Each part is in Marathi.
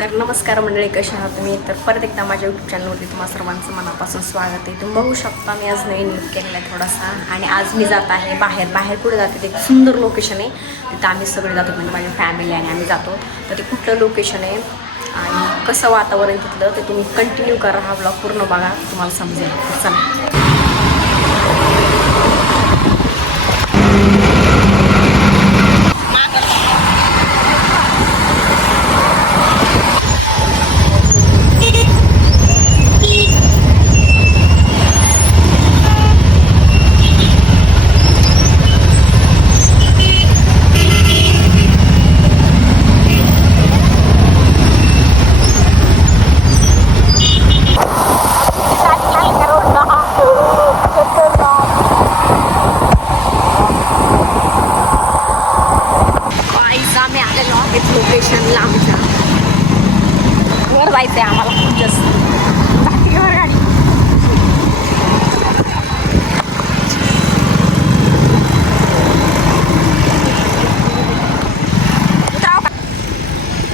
तर नमस्कार मंडळी, कशा आहात तुम्ही? तर परत एकदा माझ्या यूट्यूब चॅनलवरती तुम्हाला सर्वांचं मनापासून स्वागत आहे. तुम्ही बघू शकता मी आज नवीन लुक केलेला आहे थोडासा. आणि आज मी जात आहे बाहेर कुठे जाते, ते एक सुंदर लोकेशन आहे. तिथं आम्ही सगळे जातो, म्हणजे माझी फॅमिली आणि आम्ही जातो. तर ते कुठलं लोकेशन आहे आणि कसं वातावरण तिथलं ते तुम्ही कंटिन्यू करा, हा ब्लॉग पूर्ण बघा, तुम्हाला समजेल. चला. लोकेशनला आमच्या वर जायचं आहे आम्हाला, खूप जास्त वर गाडी.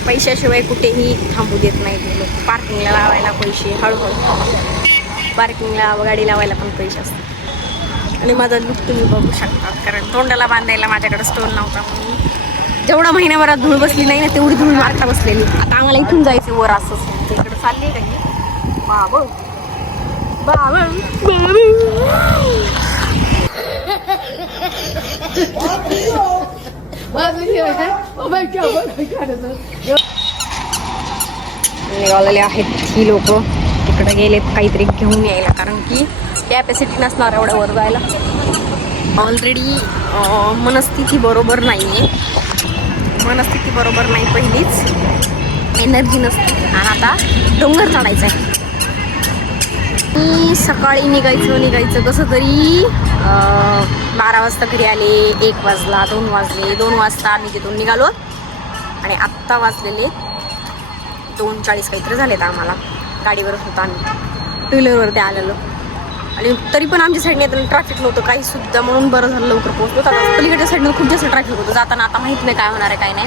पैशाशिवाय कुठेही थांबू देत नाही ते लोक. पार्किंगला लावायला पैसे, हळूहळू पार्किंगला गाडी लावायला पण पैसे असतात. आणि माझा लुक तुम्ही बघू शकता, कारण तोंडाला बांधायला माझ्याकडे स्टोल नव्हता, म्हणून जेवढा महिन्याभरात धूळ बसली नाही ना तेवढी धूळ मारता बसलेली. आता आम्हाला इथून जायचं वर, असंच इकडे चालली काही बाबा बाबा निघालेले आहेत ही लोक. तिकडे गेलेत काहीतरी घेऊन यायला, कारण की कॅपॅसिटी नसणार एवढ्या वर जायला. ऑलरेडी मनस्थिती बरोबर नाही आहे, पहिलीच एनर्जी नसते. आणि आता डोंगर चढायचं आहे. मी सकाळी निघायचं कसं तरी 12 वाजता घरी आले, 1 वाजला, 2 वाजले. 2 वाजता आम्ही तिथून निघालो आणि आत्ता वाजलेले 2:40 काहीतरी झालेत. आम्हाला गाडीवरच होतो, आम्ही टू व्हीलरवरती आलेलो. आणि तरी पण आमच्या साईडने ट्रॅफिक नव्हतं काही सुद्धा, म्हणून बरं झालं लवकर पोहोचलो. तर पलीकडच्या साईडनं खूप जास्त ट्रॅफिक होतं जाताना. आता माहीत नाही काय होणार आहे काय नाही.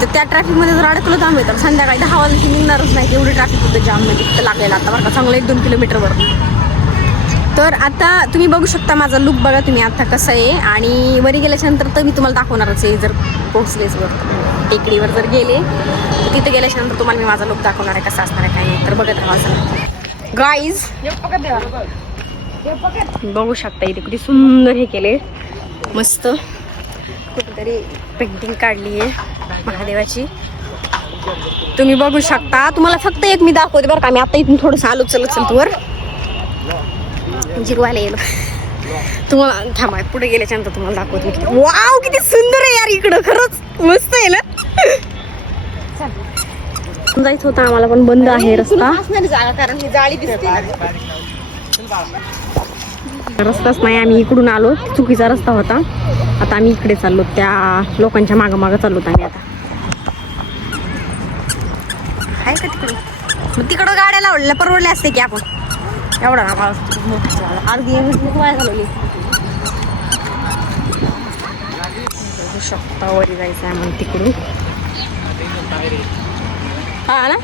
तर त्या ट्रॅफिकमध्ये जर अडकलं तर आम्ही तर संध्याकाळी 10 वाजता निघणारच नाही, एवढी ट्रॅफिक होतं जाममध्ये. तिथं लागलेलं आता बरं का, चांगलं 1-2 किलोमीटरवर. तर आता तुम्ही बघू शकता माझा लुक बघा तुम्ही आता कसं आहे. आणि वरी गेल्याच्यानंतर तर मी तुम्हाला दाखवणारच आहे, जर पोहोचलेच वर टेकडीवर जर गेले तर तिथे गेल्याच्यानंतर तुम्हाला मी माझा लुक दाखवणार आहे कसा असणार आहे काय नाही. तर बघत राहा गाईज. बघू शकता इथे किती सुंदर हे केले, मस्त कुठेतरी पेंटिंग काढली आहे महादेवाची. तुम्ही बघू शकता. तुम्हाला फक्त एक मी दाखवते बरं का. मी आता इथून थोडंसं आलो चलत वर जिरवायला येलो. तुम्हाला थांबा, पुढे गेल्याच्यानंतर तुम्हाला दाखवते. वाव किती सुंदर आहे यार, इकडं खरंच मस्त आहे ना. जायचं होतं आम्हाला पण बंद आहे रस्ता, कारण ही जाळी दिसते. रस्ताच नाही, आम्ही इकडून आलो, चुकीचा रस्ता होता. आता आम्ही इकडे चाललो, त्या लोकांच्या मागं चाललो आम्ही. आता आहे का तिकडं गाड्या लावलेल्या परवडल्या असते की आपण एवढा ना अर्धी वाया घालवली. बघू शकता वरी जायचं आहे मग तिकडून. हा ना,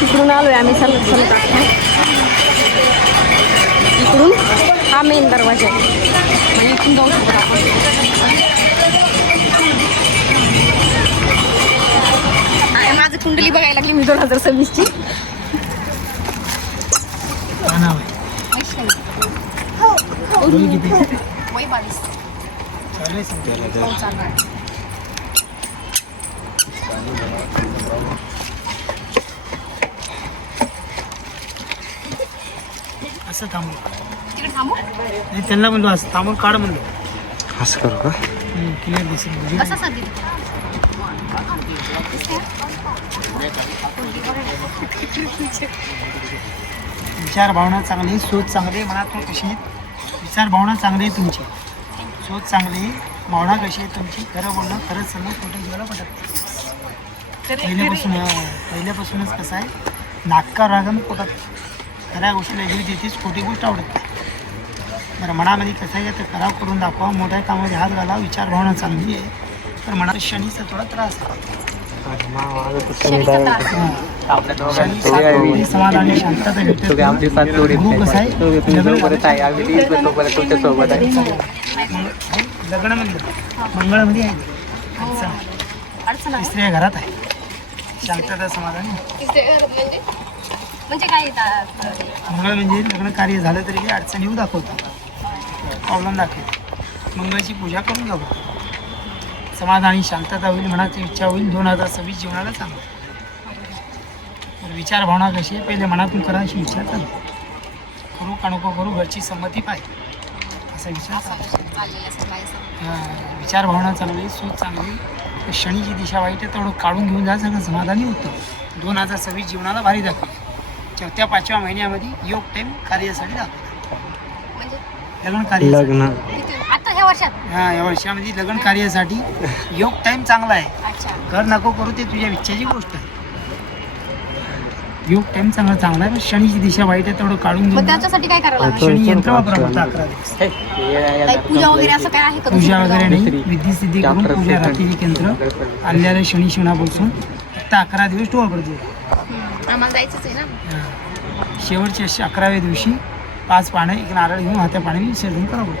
तिकडून आलोय आम्ही चालत इकडून. हा मेन दरवाजा आहे, म्हणजे इथून जाऊ शकतो आपण. आणि माझं कुंडली बघायला लागली मी 2026ची. असं थांबू त्यांना म्हणलो, असं थांबून काढ म्हणलो. असं करू का? क्लिअर दिसेल. विचार भावना चांगली, सोच चांगली, मनात कशी विचार भावना चांगली आहे तुमची, सोच चांगली, भावना कशी आहे तुमची, खरं बोलणं, खरंच सांगणं, खोटं बोलायला पटत. पहिल्यापासूनच कसं आहे, नाटका रागम पोटात खऱ्या गोष्टीला एवढी देतेच, खोटी गोष्ट आवडत. बरं, मनामध्ये कसं आहे तर खराब करून दाखवा, मोठ्या कामामध्ये हात घाला, विचार भावना चांगली आहे, तर मनात शनीचा थोडा त्रास आहे. शनीचा त्रास. शनी सात वगैरे समाधानी शांतता भेटते. गुरु कसं आहे लग्नामध्ये मंगळामध्ये आहे अडचण आहे. तिसऱ्या घरात आहे शांतता समाधानी. म्हणजे काय मंगळ म्हणजे लग्न कार्य झालं तरी काही अडचण येऊ दाखवतो, प्रॉब्लेम दाखवतो. मंगळाची पूजा करून घ्यावं, समाधानी शांतता होईल, मनाची इच्छा होईल. 2026 जीवनाला चांगलं. तर विचार भावना कशी आहे पहिले मनातून करा अशी इच्छा चालू. करू का नको करू घरची संमती पाहिजे असा विचार चालू. विचार भावना चांगली, सोच चांगली. तर शनीची दिशा वाईट आहे तेवढं काढून घेऊन जा, सगळं समाधानी होतं. 2026 जीवनाला भारी दाखवलं. 4-5व्या महिन्यामध्ये योग टाईम कार्यासाठी दाखवतो. लग्न कार्य आता ह्या वर्षात या वर्षामध्ये लग्न कार्यासाठी योग टाईम चांगला आहे. अच्छा. घर नको करू ते तुझ्या इच्छेची गोष्ट आहे. योग टाईम चांगला आहे. शनीची दिशा वाईट आहे तेवढं काढून मग घेऊन जा. त्याच्यासाठी काय करावं लागेल? शनी यंत्र वापरा फक्त 11 दिवस. काही पूजा वगैरे असं काय आहे का? पूजा वगैरे नाही, विधी सिद्धी करून पूजा रात्रीचे केंद्र आणलेलं शनी शिवणापासून फक्त 11 दिवस टू वापरतो. आम्हाला जायचंच आहे ना. शेवटच्या 11व्या दिवशी 5 पानं एक नारळ घेऊन हात्या पाण्याने विसर्जन करावं.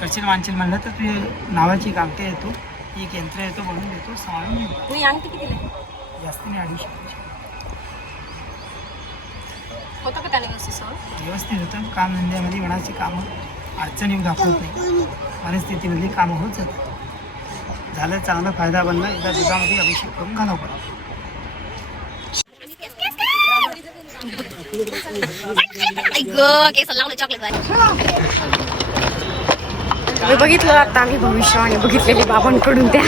करशील मानशील म्हणलं तर तुझ्या नावाची एक अंगठी येतो, एक यंत्र येतो, बनवून देतो, सामाळून देतो. तुम्ही अंगठी किती जास्त नाही 250. होतं का त्याने व्यवस्थित? व्यवस्थित होतं. कामधंद्यामध्ये मनाची कामं अडचण येऊ दाखवत नाही. मनस्थितीमधली कामं होत जातात. झालं चांगला फायदा बनला. एकदा दुधामध्ये अभिषेक करून घालावं. मी बघितलं आता आम्ही भविष्यवाणी बघितलेली बाबांकडून त्या,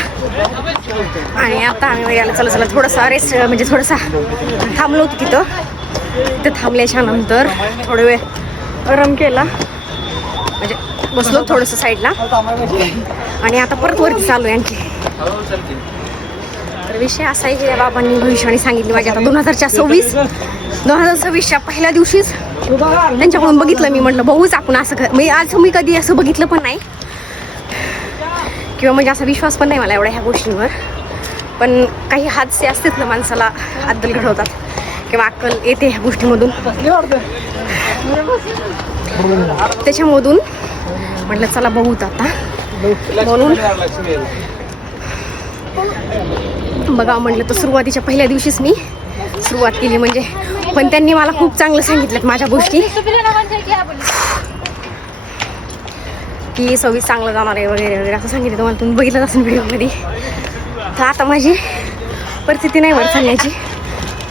आणि आता आम्ही याला चला थोडासा रेस्ट म्हणजे थोडासा थांबलो होतो तिथं. तिथे थांबल्याच्या नंतर थोडा वेळ आराम केला, म्हणजे बसलो थोडंसं साईडला, आणि आता परत वरती चालू आहे आणखी. तर विषय असा आहे की या बाबांनी भविष्यवाणी सांगितली माझी आता 2026च्या पहिल्या दिवशीच त्यांच्याकडून बघितलं. मी म्हटलं बघूच आपण असं म्हणजे आज मी कधी असं बघितलं पण नाही, किंवा म्हणजे असा विश्वास पण नाही मला एवढ्या ह्या गोष्टींवर. पण काही हादसे असतात ना माणसाला अद्दल घडवतात किंवा अक्कल येते ह्या गोष्टीमधून, त्याच्यामधून म्हटलं चला बघूत आता. म्हणून बघा म्हटलं तर सुरुवातीच्या पहिल्या दिवशीच मी सुरुवात केली म्हणजे. पण त्यांनी मला खूप चांगलं सांगितलं माझ्या गोष्टी, की 26 चांगलं जाणार आहे वगैरे वगैरे असं सांगितलं. तुम्हाला तुम्ही बघितलं असेल व्हिडिओमध्ये. तर आता माझी परिस्थिती नाही वर चालण्याची,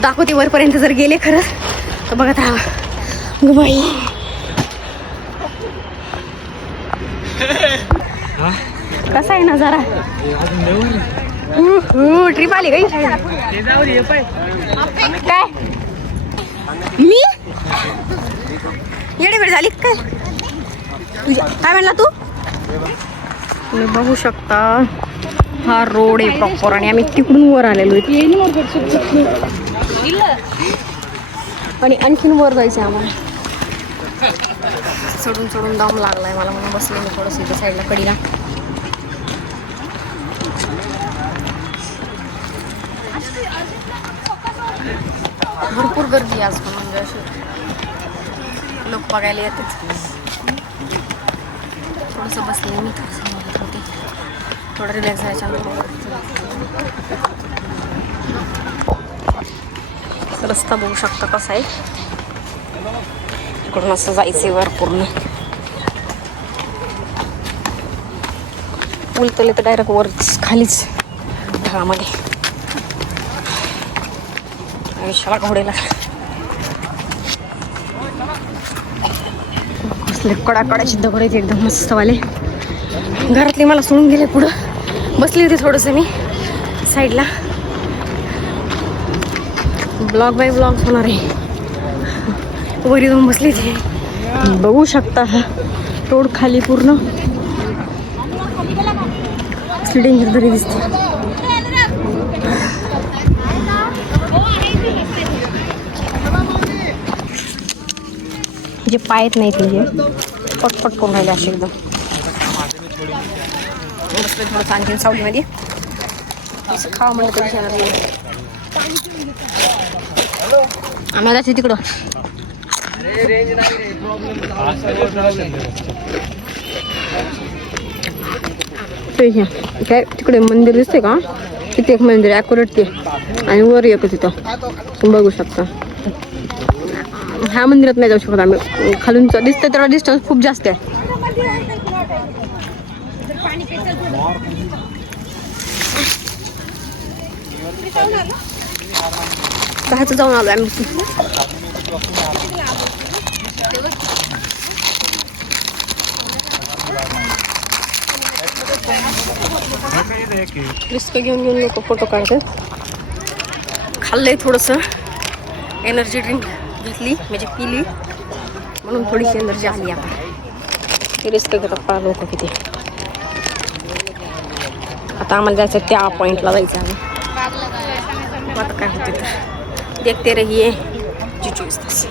दाखवते वरपर्यंत जर गेले खरंच तर बघत राहा. बाई कसा आहे नजारा. ट्रिप आली काही काय मी येडे वेळ झाली काय तुझ्या? काय म्हणला तू? तुम्ही बघू शकता हा रोड आहे प्रॉपर, आणि आम्ही तिकडून वर आलेलो आहे, आणि आणखीन वर जायचं आम्हाला. चढून दम लागलाय मला, म्हणून बसले मी थोडंसं इथं साईडला कडीला. भरपूर गर्दी आज पण, म्हणजे अशी लोक बघायला येतात. थोडंसं बसले मी, थोडंसं बघत होते, थोडं रिलॅक्स व्हायच्या. रस्ता बघू शकता कसा आहे, इकडून असं जायचंय वर पूर्ण. पूल तले तर डायरेक्ट वर खालीच ढगामध्ये. आयुष्याला घोडेला कसले कडाकडाचे दगड आहेत एकदम मस्तवाले. घरातले मला सोडून गेले, पुढं बसली होती थोडंसं मी साईडला. ब्लॉग बाय ब्लॉग होणार आहे. वरी जाऊन बसली होती, बघू शकता हा रोड खाली पूर्ण डेंजर तरी दिसते. जे पायत नाही ते पटपट करून राहिले असे एकदम. बसलो थोडंसं आणखीन सावलीमध्ये. असं खावं म्हणलं तरी येणार नाही. आम्हाला जायचं तिकडं. काय तिकडे मंदिर दिसते का? तिथे एक मंदिर ॲक्युरेट ते, आणि वर एक तिथं तुम्ही बघू शकता. ह्या मंदिरात नाही जाऊ शकत आम्ही, खालून दिसतंय तेवढा डिस्टन्स खूप जास्त आहे. बाहेरचं जाऊन आलो आम्ही. रिस्क घेऊन लोक फोटो काढतात. खाल्लंय थोडंसं, एनर्जी ड्रिंक घेतली म्हणजे पिली, म्हणून थोडीशी एनर्जी आली आता. रिस्क घेतात पळा लोक किती. आता आम्हाला जायचं त्या पॉईंटला जायचं आम्ही. आता काय होते तर देखते रहिये जी 24 तास.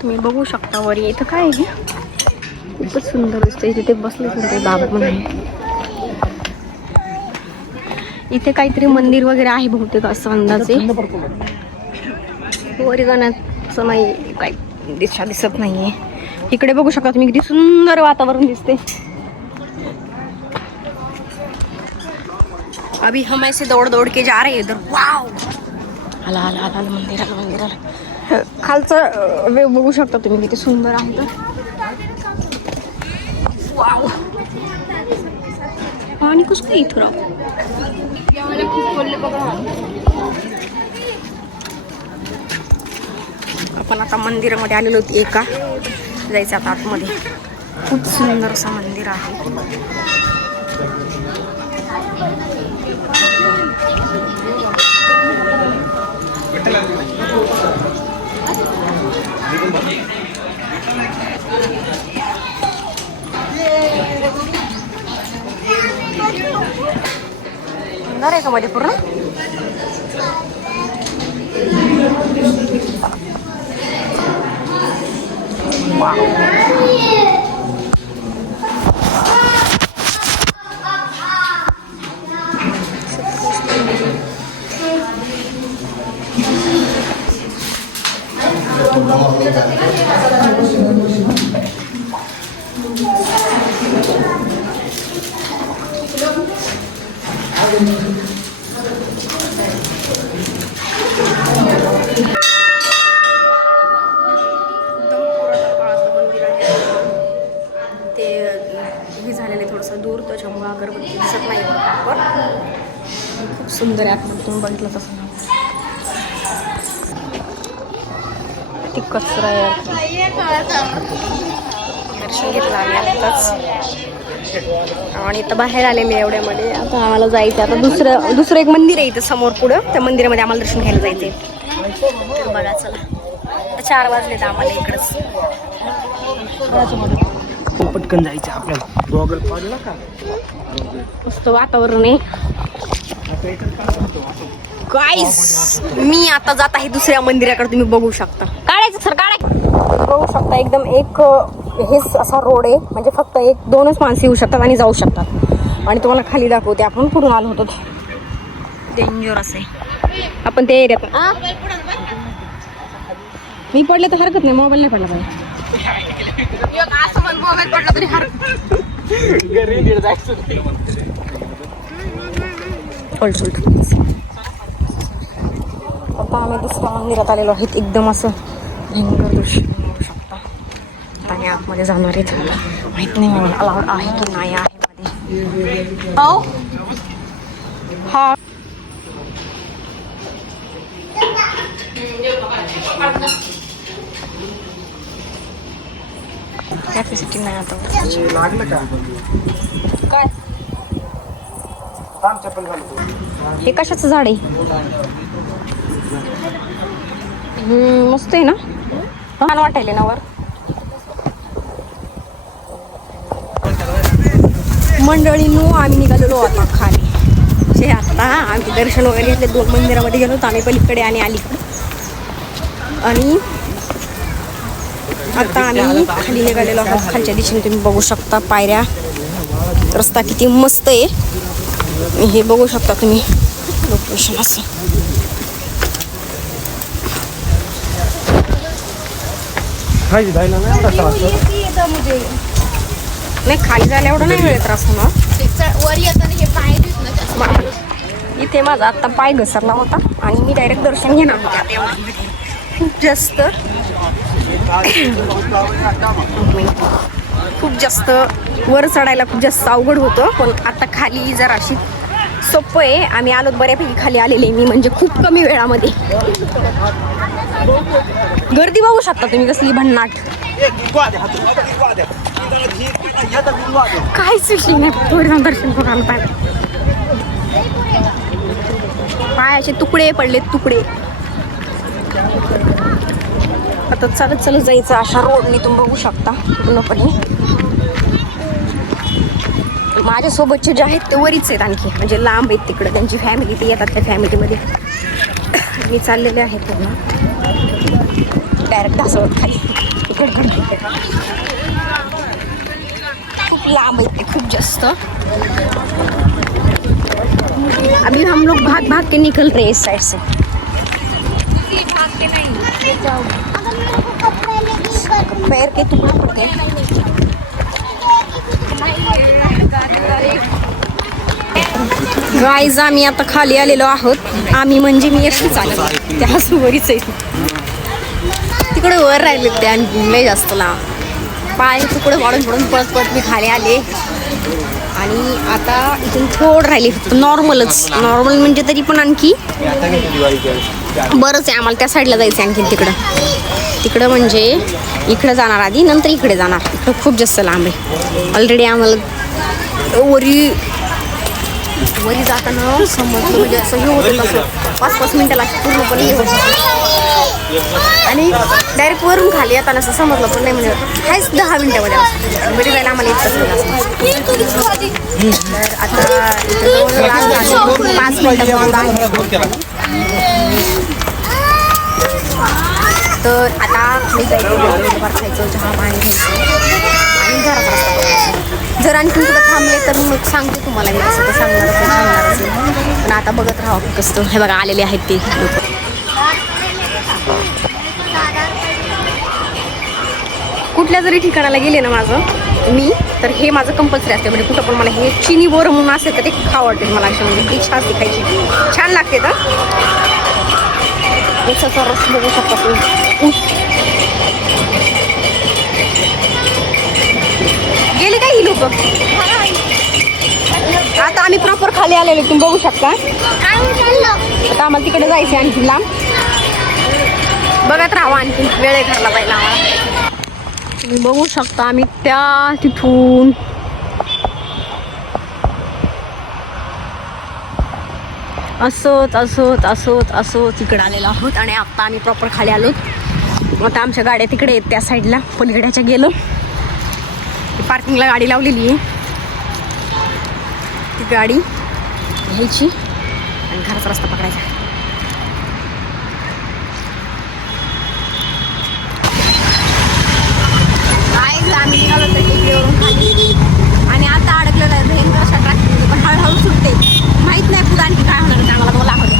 तुम्ही बघू शकता वरी इथं काय आहे, खूपच सुंदर दिसतंय. तिथे बसले सुंदर बाबा म्हणून. इथे काहीतरी मंदिर वगैरे आहे बहुतेक असं अंदाजे. वरी जाण्याचं नाही काही दिशा दिसत नाहीये. इकडे बघू शकता तुम्ही किती सुंदर वातावरण दिसते. अभी हम ऐसे दौड़ के जा रहे हैं इधर. वाव, आला आला आला मंदिराला. खालचं वेव बघू शकता तुम्ही किती सुंदर आहे तर. वाव, पाणी कसं काय इथं राव. आपण आता मंदिरामध्ये आलेलो होती एका, जायचं आता आतमध्ये. खूप सुंदर असं मंदिर आहे. अंधार आहे का मध्ये पूर्ण. दूर त्याच्यामुळे अगरबत्ती दिसत नाही प्रॉपर. खूप सुंदर आहे. आपण तुम्ही बघितलं तसं किती कचरा आहे. दर्शन घेतलं आम्ही आत्ताच आणि इथं बाहेर आलेले एवढ्यामध्ये. आता आम्हाला जायचं. आता दुसरं एक मंदिर आहे इथं समोर पुढं. त्या मंदिरामध्ये आम्हाला दर्शन घ्यायला जायचंय. तर बघा चला, आता 4 वाजले तर आम्हाला इकडंच पटकन जायचं आपल्याला. गॉगल पाहिलं का, मस्त वातावरण आहे. गाईस, मी आता जात आहे दुसऱ्या मंदिराकडे. तुम्ही बघू शकता. काढायचं सर, काढायचं. बघू शकता एकदम एक हेच असा रोड आहे. म्हणजे फक्त 1-2च माणसं येऊ शकतात आणि जाऊ शकतात. आणि तुम्हाला खाली दाखवते आपण कुठून आलो होतो. डेंजरस आहे. आपण त्या एरियात. मी पडले तर हरकत नाही, मोबाईल नाही पडला पाहिजे. असं पण मोबाईल पडला तरी हरकत. आता आम्ही दुसऱ्या मंदिरात आलेलो आहेत. एकदम असं भयंकर दृश्य बघू शकता. आणि आतमध्ये जाणार आहेत. माहित नाही मला अलाउड आहे की नाही आहे मध्ये. हा कॅपॅसिटी नाही आता. लागलं का काय हे कशाचं झाड आहे. मस्त आहे ना, छान वाटायले ना वर. मंडळींनो आम्ही निघालेलो आता खाली. जे आता आम्ही दर्शन वगैरे घेतले. 2 मंदिरामध्ये गेलो होतो आम्ही, पलीकडे आणि अलीकडे. आणि आता आम्ही खाली निघालेलो आहोत. खालच्या दिशेने तुम्ही बघू शकता पायऱ्या. रस्ता किती मस्त आहे. हे बघू शकता तुम्ही लोकेशन असं. नाही खाली जायला एवढं नाही वेळ त्रास होणार. वर येताना हे पाय दिसणं इथे माझा आत्ता पाय घसरला होता आणि मी डायरेक्ट दर्शन घेणार होते. खूप जास्त वर चढायला खूप जास्त अवघड होतं, पण आता खाली जरा अशी सोपं आहे. आम्ही आलो बऱ्यापैकी खाली आलेले मी, म्हणजे खूप कमी वेळामध्ये. गर्दी बघू शकता तुम्ही कसली भन्नाट. काहीच विषय नाही, थोडे जाऊन दर्शन करायला पाहिजे. पायाचे तुकडे पडले तुकडे. आता चालत चालत जायचं अशा रोडने तुम्ही बघू शकता पूर्णपणे. माझ्यासोबतचे जे आहेत ते वरीच आहेत आणखी, म्हणजे लांब आहेत तिकडं. त्यांची फॅमिली ते येतात त्या फॅमिलीमध्ये. मी चाललेले आहे पूर्ण डायरेक्ट ढासळत खाली. खूप लांब आहेत ते, खूप जास्त. अभी हम लोग भाग भाग के निकल रहे हैं इस साइड से. पैर के तुकडे पडते. गाईज आम्ही आता खाली आलेलो आहोत. आम्ही म्हणजे मी एकटीच आलेलो, त्या वरीच आहे. तिकडे वर राहिले ते आणखी लय जास्त लांब. पाय तुकडे वाढून पडून पळत पळत मी खाली आले. आणि आता इथून थोडं राहिले फक्त. नॉर्मल म्हणजे तरी पण आणखी बरंच आहे. आम्हाला त्या साईडला जायचं आहे आणखी. तिकडं म्हणजे इकडं जाणार आधी, नंतर इकडे जाणार. इकडं खूप जास्त लांब आहे. ऑलरेडी आम्हाला वरी जाताना समजलं, म्हणजे असं हे होतं तसं 5-5 मिनिटाला पूर्णपणे हे होतं. आणि डायरेक्ट वरून खाली येताना असं समजलं पण नाही, म्हणजे काहीच 10 मिनिटामध्ये असं वरी जायला आम्हाला येत असं. तर आता 5 मिनिटं. तर आता मी जायचं खायचं, चहा पाणी घ्यायचं आणि घरात रस्ता. जर आणखी कुठं थांबले तर मग सांगते तुम्हाला, मी कसं तर सांगणारच आहे. पण आता बघत राहा कसं. हे बघा आलेले आहेत ते लोक. कुठल्या जरी ठिकाणाला गेले ना माझं मी, तर हे माझं कंपल्सरी असते. म्हणजे कुठं पण मला हे चिनी बोरं म्हणून असेल तर ते खावं वाटेल मला. अशी म्हणजे इच्छा असते खायची. छान लागते. तर याचा रस बघू शकता तुम्ही. गेले काय ही लोक. आता आम्ही प्रॉपर खाली आलेलो तुम्ही बघू शकता. आता आम्हाला तिकडे जायचं आणखी लांब. बघत राहावं आणखी, वेळ आहे घरला जायला आम्हाला. तुम्ही बघू शकता आम्ही त्या तिथून असं तिकडे आलेलो आहोत. आणि आता आम्ही प्रॉपर खाली आलो. आता आमच्या गाड्या तिकडे आहेत त्या साईडला पलीकड्याच्या. गेलो पार्किंगला गाडी लावलेली आहे, ती गाडी घ्यायची आणि घराचा रस्ता पकडायचा. आम्ही निघालो तर टेकडीवरून खाली आणि आता अडकलेलं आहे भयंकर अशा ट्रॅफिकमध्ये. पण हळूहळू सुटते. माहीत नाही पुढे आणखी काय होणार चांगला तो लागू दे.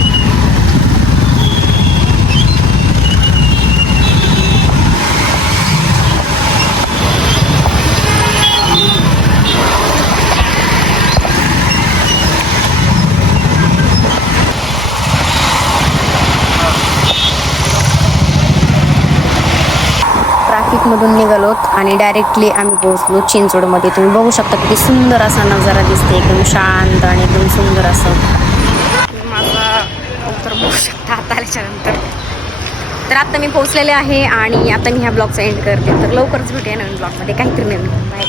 ट्रॅफिकमधून निघालोत आणि डायरेक्टली आम्ही पोहोचलो चिंचवडमध्ये. तुम्ही बघू शकता किती सुंदर असा नजारा दिसते. एकदम शांत आणि एकदम सुंदर असं. माझा उत्तर बघू शकता आता आल्याच्यानंतर. तर आता मी पोहोचलेले आहे आणि आता मी ह्या ब्लॉगचा एंड करते. तर लवकरच भेटूया नवीन ब्लॉगमध्ये काहीतरी नवीन. बाय.